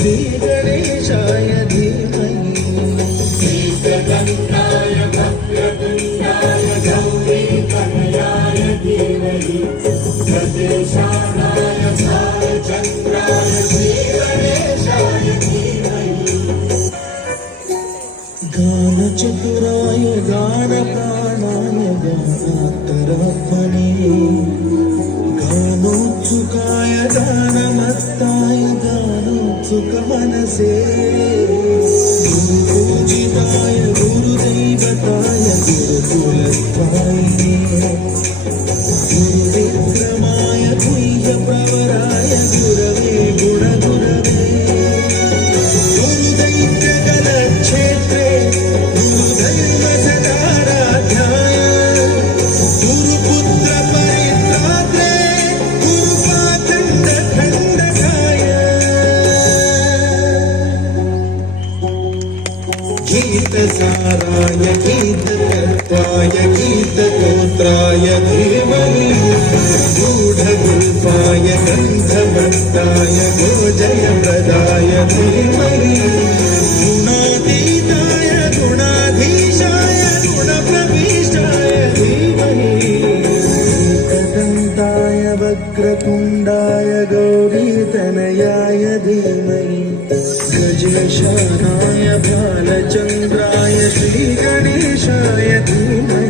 श्रीगणेशाय धीमहि श्रीगणेशाय वक्रतुण्डाय गौरीतनयाय धीमहि गजेशानाय भालचन्द्राय श्रीगणेशाय धीमहि गानचतुराय गानप्राणाय गानान्तरात्मने गानोत्सुकाय गानमत्ताय गानोत्सुकमनसे गुरुपूजिताय गुरुदैवताय गुरुकुलस्थायिने गुरुविक्रमाय गुह्यप्रवराय गुरवे गुणगुरवे गुरुदैत्यगलक्षेत्रे गुरुदैव सदाराध्याय गुरुपुत्रपरित्रात्रे गुरुपाखण्डखण्डकाय गीतसाराय गीततत्त्वाय गीतगोत्राय धीमहि गूढगुल्फाय गन्धमत्ताय गोजयप्रदाय धीमहि गुणातीताय गुणाधीशाय गुणप्रविष्टाय धीमहि एकदन्ताय वक्रतुण्डाय गौरीतनयाय धीमहि गजेशानाय भालचन्द्राय श्रीगणेशाय धीमहि